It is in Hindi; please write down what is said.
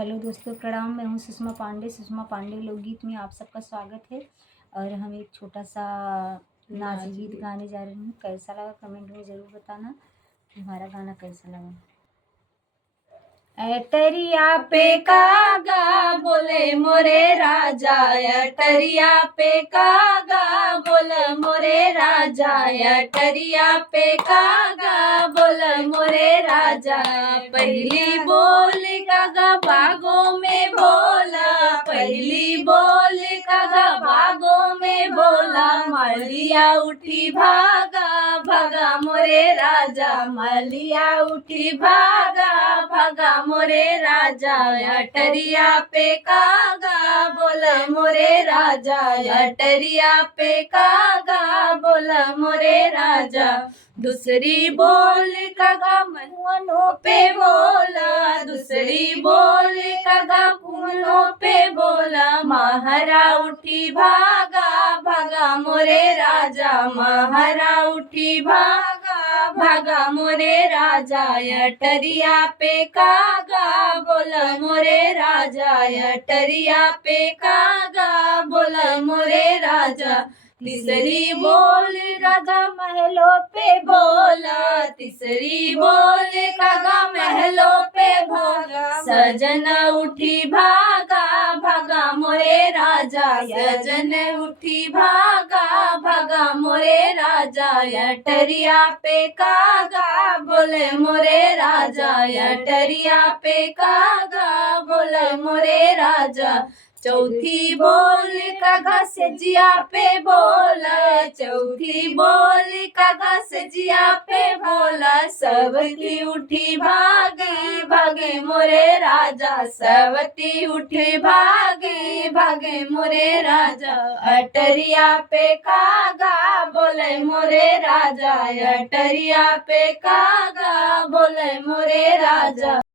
हेलो दोस्तों, प्रणाम। मैं हूँ सुषमा पांडे। सुषमा पांडे लोकगीत में आप सबका स्वागत है। और हम एक छोटा सा नाच गीत गाने जा रहे हैं। कैसा लगा कमेंट में ज़रूर बताना कि हमारा गाना कैसा लगा। एटरिया पे कागा बोले मोरे राजा, एटरिया पे कागा बोले मोरे राजा, एटरिया पे कागा बोले मोरे राजा। पहली बोल कागा बागों में बोला, पहली बोल कागा बागों में बोला। मालिया उठी भागा भागा मोरे राजा, मालिया उठी भागा भागा मोरे राजा। अटरिया पे कागा बोला मोरे राजा, अटरिया पे कागा बोला मोरे राजा। दूसरी बोल कागा मनुओं पे बोला, दूसरी बोल कागा कुनों पे बोला। महारा उठी भागा भागा मोरे राजा, महारा उठी भागा भागा मोरे राजा। अटरिया पे कागा बोला मोरे राजा, अटरिया पे कागा बोला मोरे राजा। तीसरी बोल कागा महलों पे बोला, तीसरी बोल कागा महलों पे बोला। सजन उठी भागा भागा मोरे राजा, सजन उठी भागा भागा मोरे राजा। अटरिया पे कागा बोले मोरे राजा, अटरिया पे कागा बोले मोरे राजा। चौथी बोल कागा से जिया पे बोला, चौथी बोल कागा से जिया पे बोला। सबकी उठी भागे भागे मोरे राजा, सबकी उठी भागे भागे मोरे राजा। अटरिया पे कागा बोले मोरे राजा, अटरिया पे कागा बोले मोरे राजा।